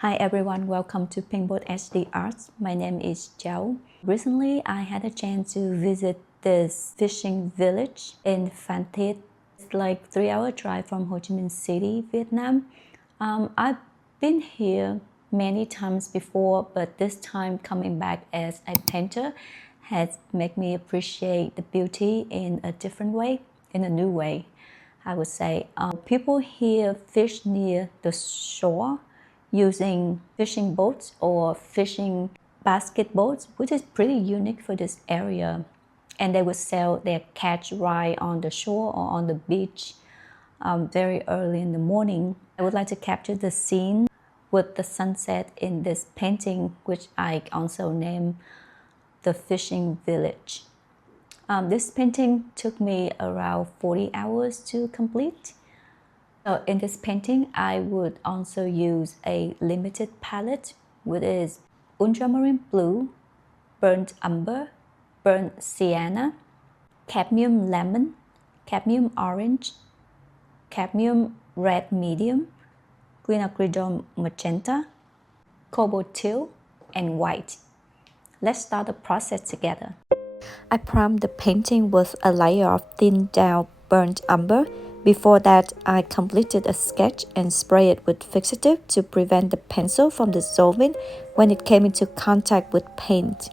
Hi everyone, welcome to Pinkboard HD Arts. My name is Chao. Recently, I had a chance to visit this fishing village in Phan Thiết. It's like 3-hour drive from Ho Chi Minh City, Vietnam. I've been here many times before, but this time coming back as a painter has made me appreciate the beauty in a different way, in a new way. I would say people here fish near the shore using fishing boats or fishing basket boats, which is pretty unique for this area. And they would sell their catch right on the shore or on the beach very early in the morning. I would like to capture the scene with the sunset in this painting, which I also named The Fishing Village. This painting took me around 40 hours to complete. So in this painting, I would also use a limited palette, which is ultramarine blue, burnt umber, burnt sienna, cadmium lemon, cadmium orange, cadmium red medium, quinacridone magenta, cobalt teal, and white. Let's start the process together. I primed the painting with a layer of thinned down burnt umber. Before that, I completed a sketch and sprayed it with fixative to prevent the pencil from dissolving when it came into contact with paint.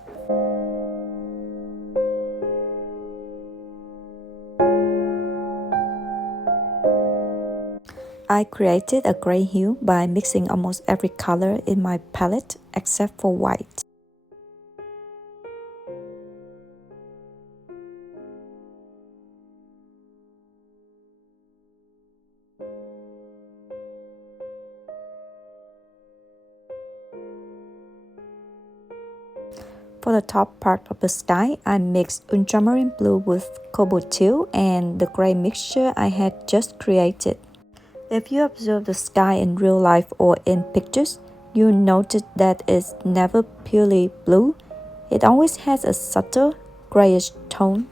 I created a gray hue by mixing almost every color in my palette except for white. For the top part of the sky, I mixed ultramarine blue with cobalt teal and the gray mixture I had just created. If you observe the sky in real life or in pictures, you notice that it's never purely blue. It always has a subtle grayish tone.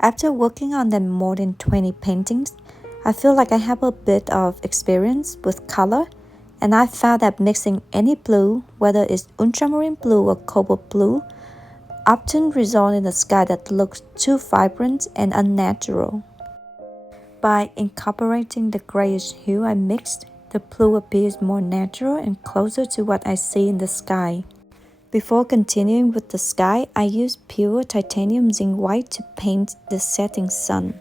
After working on them more than 20 paintings, I feel like I have a bit of experience with color, and I found that mixing any blue, whether it's ultramarine blue or cobalt blue, often result in a sky that looks too vibrant and unnatural. By incorporating the grayish hue I mixed, the blue appears more natural and closer to what I see in the sky. Before continuing with the sky, I used pure titanium zinc white to paint the setting sun.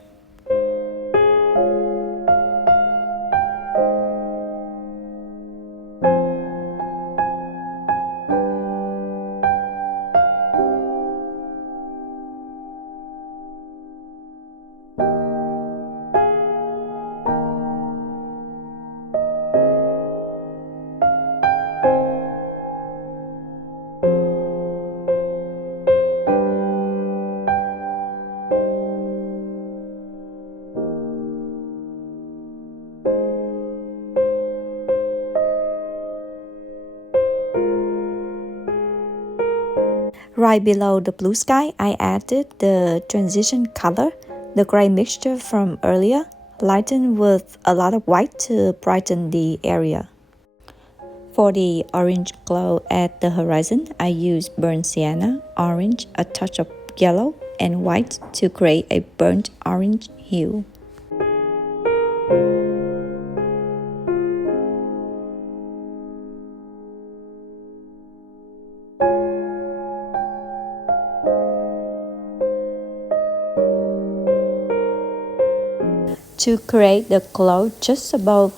Right below the blue sky, I added the transition color, the gray mixture from earlier, lightened with a lot of white to brighten the area. For the orange glow at the horizon, I used burnt sienna, orange, a touch of yellow, and white to create a burnt orange hue. To create the glow just above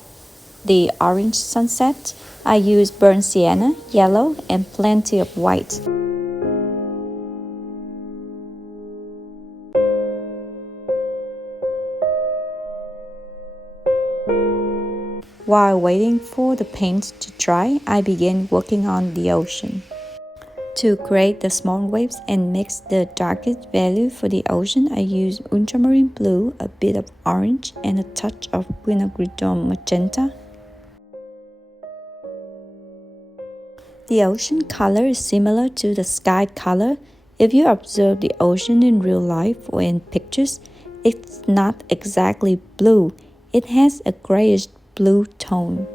the orange sunset, I used burnt sienna, yellow, and plenty of white. While waiting for the paint to dry, I began working on the ocean. To create the small waves and mix the darkest value for the ocean, I used ultramarine blue, a bit of orange, and a touch of quinacridone magenta. The ocean color is similar to the sky color. If you observe the ocean in real life or in pictures, it's not exactly blue. It has a grayish blue tone.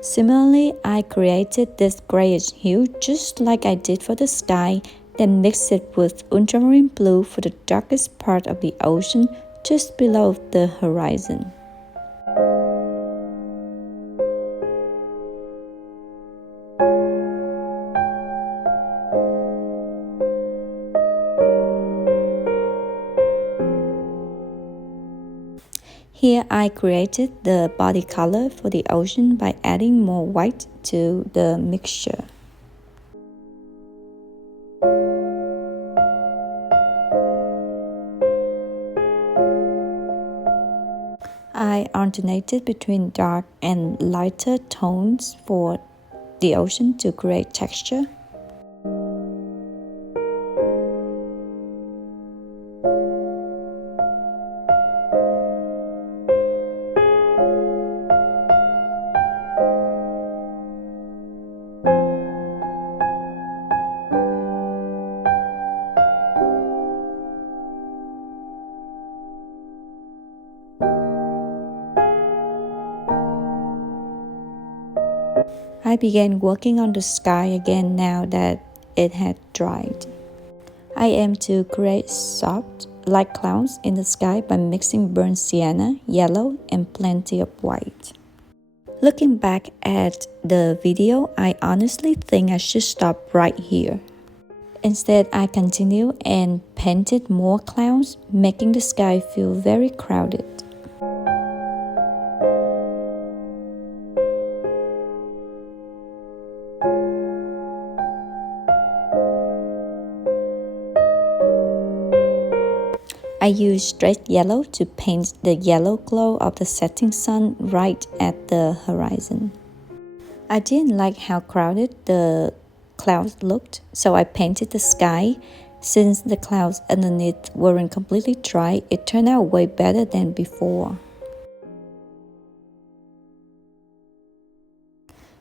Similarly, I created this grayish hue just like I did for the sky, then mixed it with ultramarine blue for the darkest part of the ocean just below the horizon. Here I created the body color for the ocean by adding more white to the mixture. I alternated between dark and lighter tones for the ocean to create texture. I began working on the sky again now that it had dried. I aim to create soft, light clouds in the sky by mixing burnt sienna, yellow, and plenty of white. Looking back at the video, I honestly think I should stop right here. Instead, I continued and painted more clouds, making the sky feel very crowded. I used straight yellow to paint the yellow glow of the setting sun right at the horizon. I didn't like how crowded the clouds looked, so I painted the sky. Since the clouds underneath weren't completely dry, it turned out way better than before.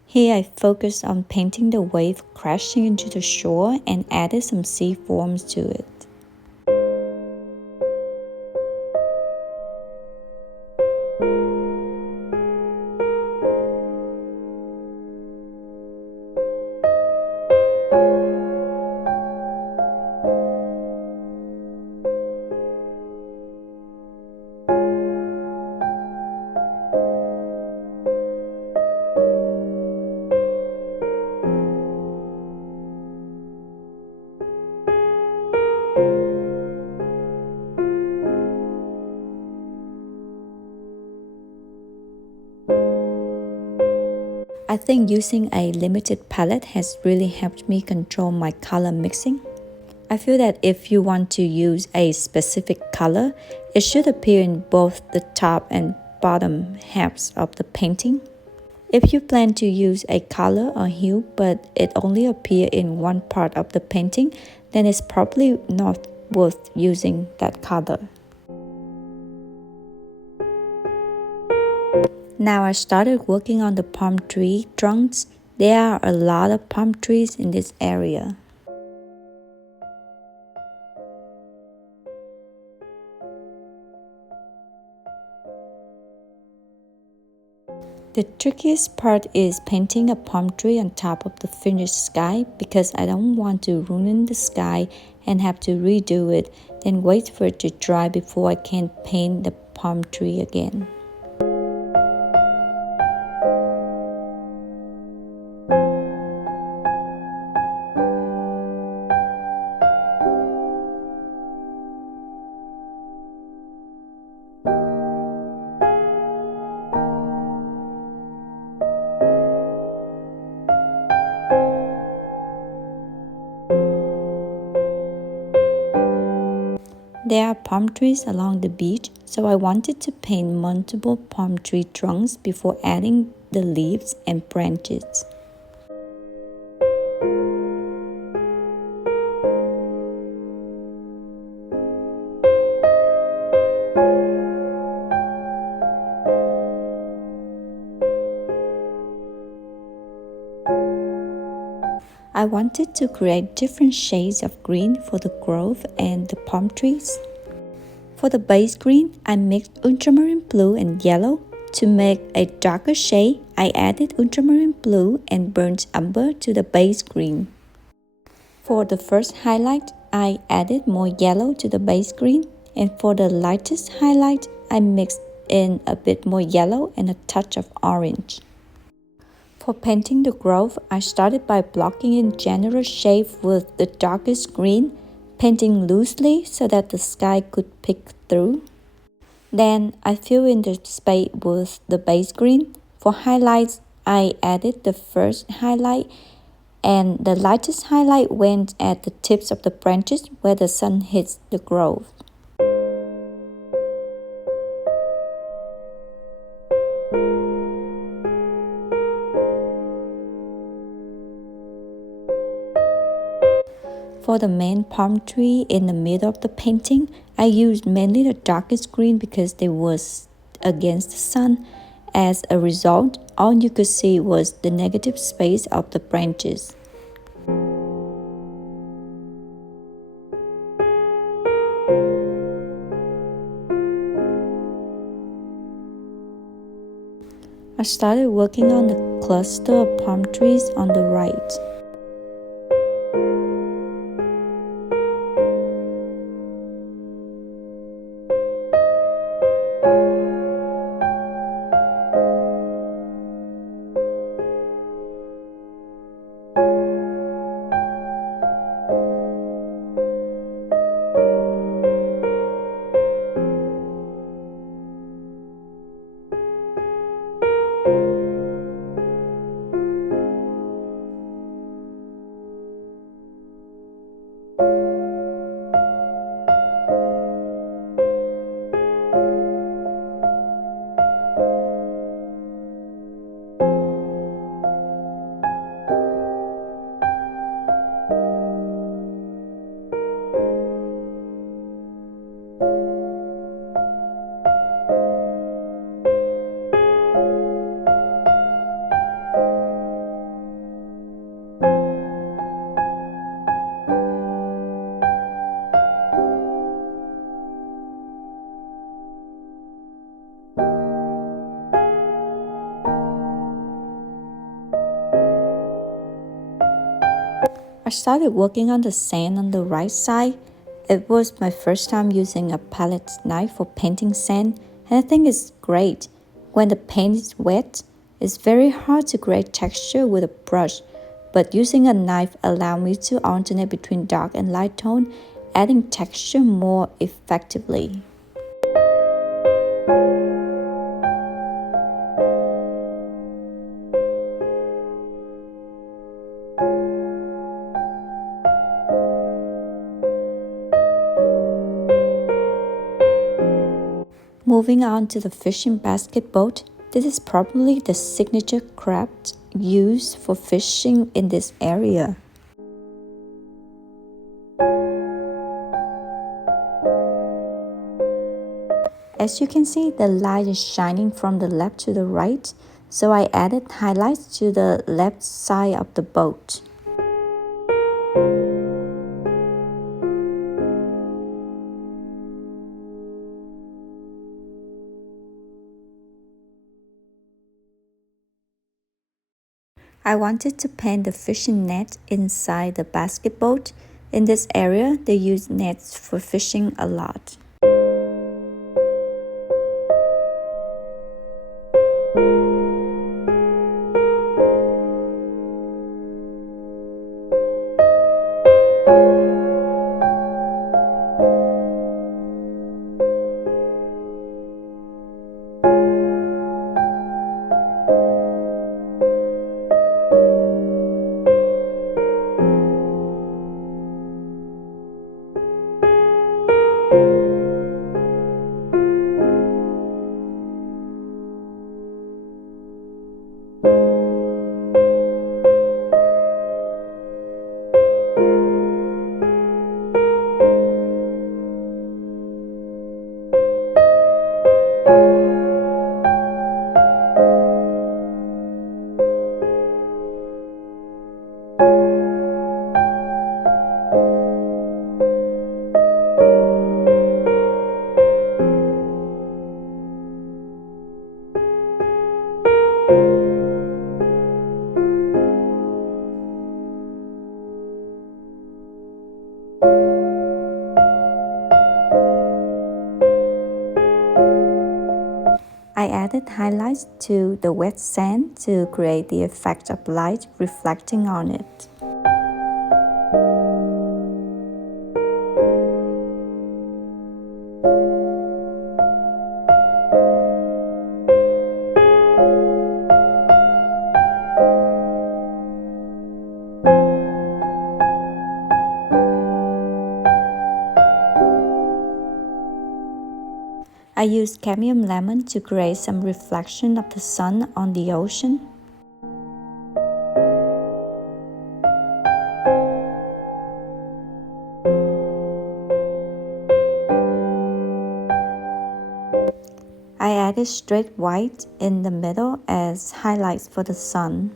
Here I focused on painting the wave crashing into the shore and added some sea forms to it. I think using a limited palette has really helped me control my color mixing. I feel that if you want to use a specific color, it should appear in both the top and bottom halves of the painting. If you plan to use a color or hue but it only appears in one part of the painting, then it's probably not worth using that color. Now I started working on the palm tree trunks. There are a lot of palm trees in this area. The trickiest part is painting a palm tree on top of the finished sky because I don't want to ruin the sky and have to redo it, then wait for it to dry before I can paint the palm tree again. There are palm trees along the beach, so I wanted to paint multiple palm tree trunks before adding the leaves and branches. I wanted to create different shades of green for the grove and the palm trees. For the base green, I mixed ultramarine blue and yellow To make a darker shade, I added ultramarine blue and burnt umber to the base green. For the first highlight, I added more yellow to the base green, and for the lightest highlight, I mixed in a bit more yellow and a touch of orange. For painting the grove, I started by blocking in general shape with the darkest green, painting loosely so that the sky could peek through. Then I fill in the space with the base green. For highlights, I added the first highlight, and the lightest highlight went at the tips of the branches where the sun hits the grove. For the main palm tree in the middle of the painting, I used mainly the darkest green because they was against the sun. As a result, all you could see was the negative space of the branches. I started working on the cluster of palm trees on the right. I started working on the sand on the right side. It was my first time using a palette knife for painting sand, and I think it's great. When the paint is wet, it's very hard to create texture with a brush, but using a knife allowed me to alternate between dark and light tone, adding texture more effectively. Moving on to the fishing basket boat, this is probably the signature craft used for fishing in this area. As you can see, the light is shining from the left to the right, so I added highlights to the left side of the boat. I wanted to paint the fishing net inside the basket boat. In this area, they use nets for fishing a lot. highlights to the wet sand to create the effect of light reflecting on it. I used cadmium lemon to create some reflection of the sun on the ocean. I added straight white in the middle as highlights for the sun.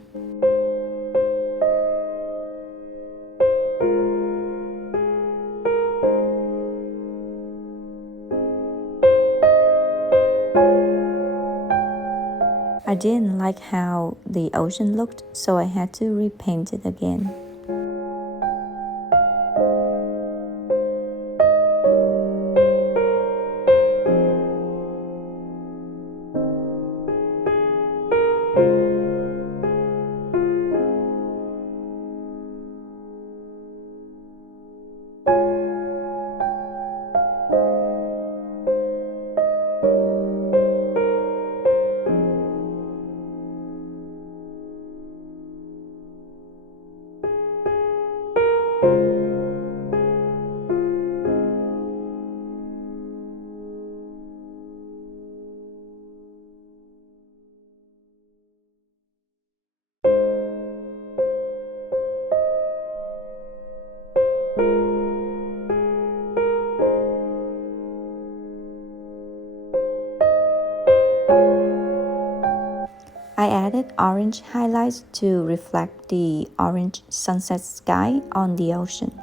I didn't like how the ocean looked, so I had to repaint it again. I added orange highlights to reflect the orange sunset sky on the ocean.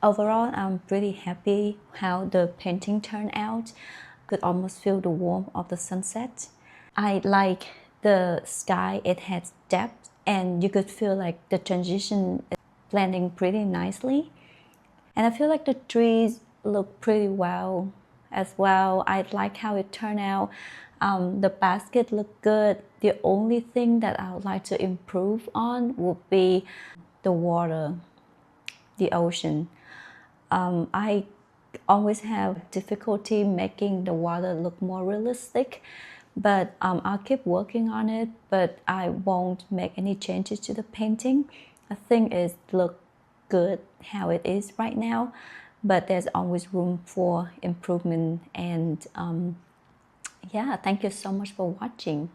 Overall, I'm pretty happy how the painting turned out. Could almost feel the warmth of the sunset. I like the sky, it has depth, and you could feel like the transition is blending pretty nicely. And I feel like the trees look pretty well as well. I like how it turned out. The basket looked good. The only thing that I would like to improve on would be the water, the ocean. I always have difficulty making the water look more realistic, but I'll keep working on it, but I won't make any changes to the painting. I think it looks good how it is right now, but there's always room for improvement. And yeah, thank you so much for watching.